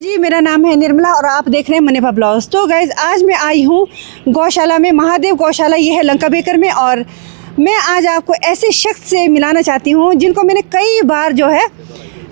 जी, मेरा नाम है निर्मला और आप देख रहे हैं मनीपा ब्लॉग्स। तो गाइज, आज मैं आई हूँ गौशाला में, महादेव गौशाला, ये है लंका बेकर में। और मैं आज आपको ऐसे शख्स से मिलाना चाहती हूँ जिनको मैंने कई बार जो है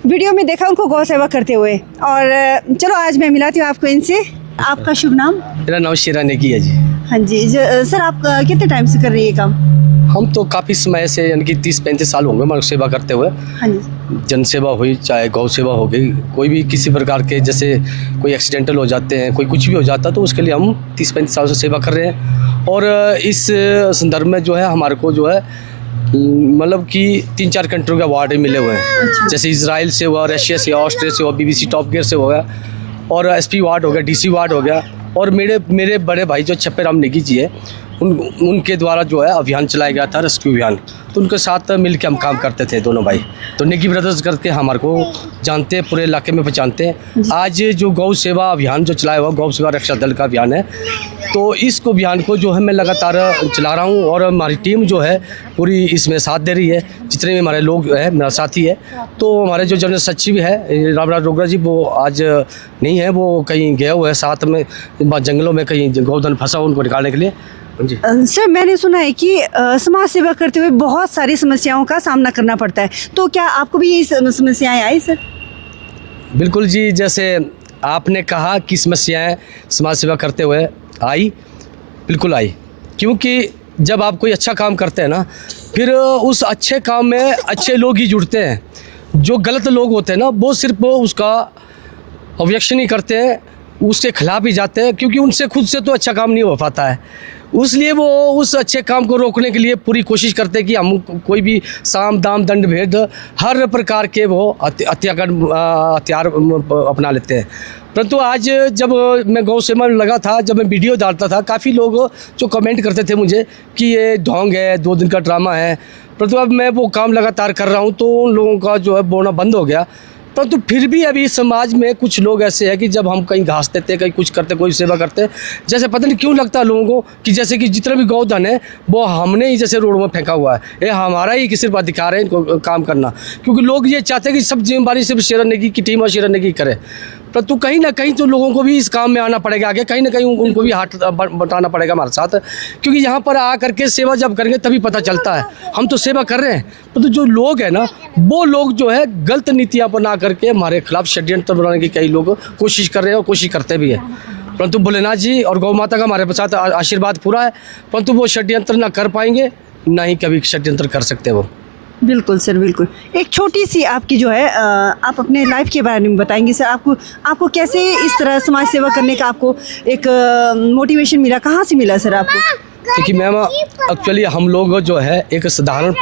वीडियो में देखा, उनको गौ सेवा करते हुए। और चलो आज मैं मिलाती हूँ आपको इनसे। आपका शुभ नाम? मेरा नाम शेरा नेगी है जी। हाँ जी। सर, आप कितने टाइम से कर रही है ये काम? हम तो काफ़ी समय से, यानी कि 30-35 साल होंगे मानव सेवा करते हुए। हाँ जी। जन सेवा हुई, चाहे गौ सेवा हो गई, कोई भी किसी प्रकार के, जैसे कोई एक्सीडेंटल हो जाते हैं, कोई कुछ भी हो जाता है, तो उसके लिए हम 30-35 साल से सेवा कर रहे हैं। और इस संदर्भ में जो है हमारे को जो है मतलब कि 3-4 कंट्रियों के अवार्ड मिले हुए हैं। जैसे इजराइल से हुआ, रशिया से, ऑस्ट्रेलिया से हुआ, BBC टॉप गियर से हो गया, और SP अवार्ड हो गया, DC अवार्ड हो गया। और मेरे बड़े भाई जो छप्पे राम नेगी जी है, उनके द्वारा जो है अभियान चलाया गया था, रेस्क्यू अभियान। तो उनके साथ मिल के हम काम करते थे दोनों भाई। तो नेगी ब्रदर्स करके हमारे को जानते हैं, पूरे इलाके में पहचानते हैं। आज जो गौ सेवा अभियान जो चलाया हुआ, गौ सेवा रक्षा दल का अभियान है, तो इस अभियान को जो है मैं लगातार चला रहा हूँ। और हमारी टीम जो है पूरी इसमें साथ दे रही है, जितने भी हमारे लोग हैं, मेरा साथी है। तो हमारे जो जनरल सचिव है रामराज रोगरा जी, वो आज नहीं है, वो कहीं गए हुए हैं साथ में जंगलों में, कहीं गौधन फंसा उनको निकालने के लिए जी। सर, मैंने सुना है कि समाज सेवा करते हुए बहुत सारी समस्याओं का सामना करना पड़ता है, तो क्या आपको भी ये समस्याएं आई सर? बिल्कुल जी, जैसे आपने कहा कि समस्याएं समाज सेवा करते हुए आई, बिल्कुल आई। क्योंकि जब आप कोई अच्छा काम करते हैं ना, फिर उस अच्छे काम में अच्छे लोग ही जुड़ते हैं। जो गलत लोग होते हैं ना, वो सिर्फ उसका ऑब्जेक्शन ही करते हैं, उसके खिलाफ ही जाते हैं, क्योंकि उनसे खुद से तो अच्छा काम नहीं हो पाता है। इसलिए वो उस अच्छे काम को रोकने के लिए पूरी कोशिश करते हैं कि हम कोई भी साम दाम दंड भेद हर प्रकार के वो हथियार अपना लेते हैं। परंतु आज जब मैं गौ सेवा में लगा था, जब मैं वीडियो डालता था, काफ़ी लोग जो कमेंट करते थे मुझे कि ये ढोंग है, 2 दिन का ड्रामा है। परंतु अब मैं वो काम लगातार कर रहा हूँ, तो उन लोगों का जो है बोलना बंद हो गया। परंतु फिर भी अभी समाज में कुछ लोग ऐसे हैं कि जब हम कहीं घास देते, कहीं कुछ करते, कोई सेवा करते, जैसे पता नहीं क्यों लगता है लोगों को कि जैसे कि जितना भी गौधन है वो हमने ही जैसे रोड में फेंका हुआ है, ये हमारा ही सिर्फ अधिकार है इनको काम करना। क्योंकि लोग ये चाहते हैं कि सब जिम्मेदारी सिर्फ शेरा नेगी की टीम और शेरा नेगी करे। परंतु कहीं ना कहीं तो लोगों को भी इस काम में आना पड़ेगा आगे, कहीं ना कहीं उनको भी हाथ बटाना पड़ेगा हमारे साथ। क्योंकि यहाँ पर आ करके सेवा जब करेंगे तभी पता चलता है, हम तो सेवा कर रहे हैं। परंतु जो लोग हैं ना, वो लोग जो है गलत नीतियाँ बना करके हमारे खिलाफ षड्यंत्र बनाने की कई लोग कोशिश कर रहे हैं और कोशिश करते भी हैं। परंतु भोलेनाथ जी और गौ माता का हमारे साथ आशीर्वाद पूरा है, परंतु वो षड्यंत्र ना कर पाएंगे, ना ही कभी षड्यंत्र कर सकते वो। बिल्कुल सर, बिल्कुल। एक छोटी सी आपकी जो है आप अपने लाइफ के बारे में बताएंगे सर? आपको कैसे इस तरह समाज सेवा करने का आपको एक मोटिवेशन मिला, कहाँ से मिला सर आपको? देखिए मैम, एक्चुअली हम लोग जो है एक साधारण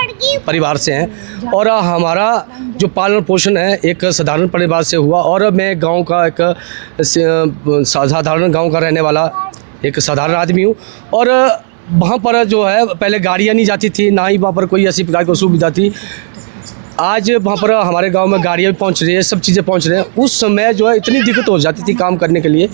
परिवार से हैं, और हमारा जो पालन पोषण है एक साधारण परिवार से हुआ। और मैं गांव का एक साधारण गांव का रहने वाला एक साधारण आदमी हूँ। और वहाँ पर जो है पहले गाड़ियाँ नहीं जाती थी, ना ही वहाँ पर कोई ऐसी प्रकार की सुविधा थी। आज वहाँ पर हमारे गांव में गाड़ियाँ भी पहुँच रही है, सब चीज़ें पहुँच रही हैं। उस समय जो है इतनी दिक्कत हो जाती थी काम करने के लिए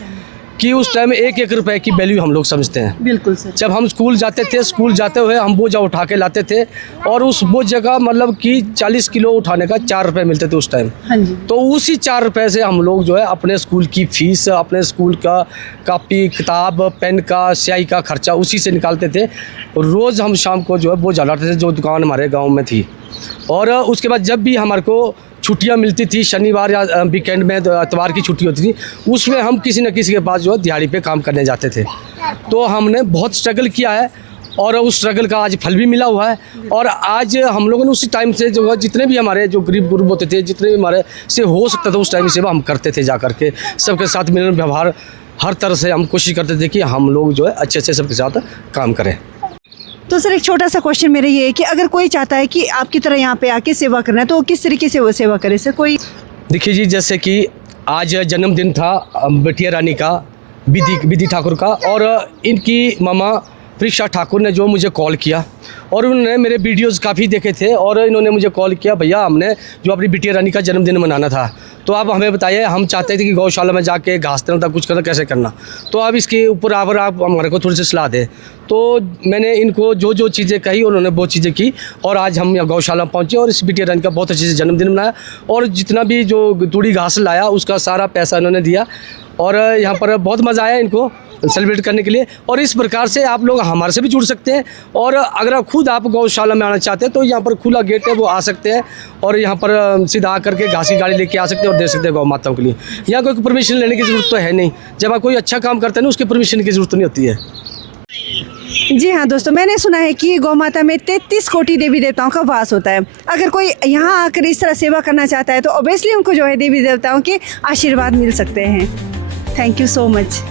कि उस टाइम 1-1 रुपए की वैल्यू हम लोग समझते हैं। बिल्कुल सर। जब हम स्कूल जाते थे, स्कूल जाते हुए हम बोझा उठा के लाते थे, और उस बोझ जगह मतलब कि 40 किलो उठाने का 4 रुपये मिलते थे उस टाइम। हाँ जी। तो उसी 4 रुपये से हम लोग जो है अपने स्कूल की फीस, अपने स्कूल का कापी किताब, पेन का, स्याही का खर्चा उसी से निकालते थे। रोज़ हम शाम को जो है बोझ लाते थे, जो दुकान हमारे गाँव में थी। और उसके बाद जब भी हमारे को छुट्टियां मिलती थी, शनिवार या वीकेंड में इतवार की छुट्टी होती थी, उसमें हम किसी न किसी के पास जो है दिहाड़ी पे काम करने जाते थे। तो हमने बहुत स्ट्रगल किया है, और उस स्ट्रगल का आज फल भी मिला हुआ है। और आज हम लोगों ने उसी टाइम से जो है जितने भी हमारे जो गरीब गुरुब होते थे, जितने भी हमारे से हो सकता था उस टाइम सेवा हम करते थे, जा करके सबके साथ मिलन व्यवहार हर तरह से हम कोशिश करते थे कि हम लोग जो है अच्छे से सबके साथ काम करें। तो सर, एक छोटा सा क्वेश्चन मेरा ये है कि अगर कोई चाहता है कि आपकी तरह यहाँ पे आके सेवा करना है, तो किस तरीके से वो सेवा करे सर? कोई देखिए जी, जैसे कि आज जन्मदिन था बिटिया रानी का, विधि ठाकुर का, और इनकी मामा परीक्षा ठाकुर ने जो मुझे कॉल किया और उन्होंने मेरे वीडियोस काफ़ी देखे थे और इन्होंने मुझे कॉल किया, भैया हमने जो अपनी बिटिया रानी का जन्मदिन मनाना था, तो आप हमें बताइए, हम चाहते थे कि गौशाला में जाके घास देना था, कुछ करना, कैसे करना, तो आप इसके ऊपर आप हमारे को थोड़ी सी सलाह दें। तो मैंने इनको जो जो चीज़ें कही उन्होंने वो चीज़ें की और आज हम यहाँ गौशाला में पहुँचे और इस बिटिया रानी का बहुत अच्छे से जन्मदिन मनाया और जितना भी जो तूड़ी घास लाया उसका सारा पैसा इन्होंने दिया और यहाँ पर बहुत मज़ा आया इनको सेलिब्रेट करने के लिए। और इस प्रकार से आप लोग हमारे से भी जुड़ सकते हैं और अगर आप खुद आप गौशाला में आना चाहते हैं तो यहाँ पर खुला गेट है, वो आ सकते हैं और यहाँ पर सीधा आकर के घास की गाड़ी लेके आ सकते हैं और दे सकते हैं गौ माताओं के लिए। यहाँ कोई परमिशन लेने की ज़रूरत तो है नहीं, जब आप कोई अच्छा काम करते हैं ना उसकी परमिशन की ज़रूरत नहीं होती है। जी हाँ दोस्तों, मैंने सुना है कि गौ माता में 33 कोटि देवी देवताओं का वास होता है। अगर कोई यहाँ आकर इस तरह सेवा करना चाहता है तो ऑब्वियसली उनको जो है देवी देवताओं के आशीर्वाद मिल सकते हैं। Thank you so much.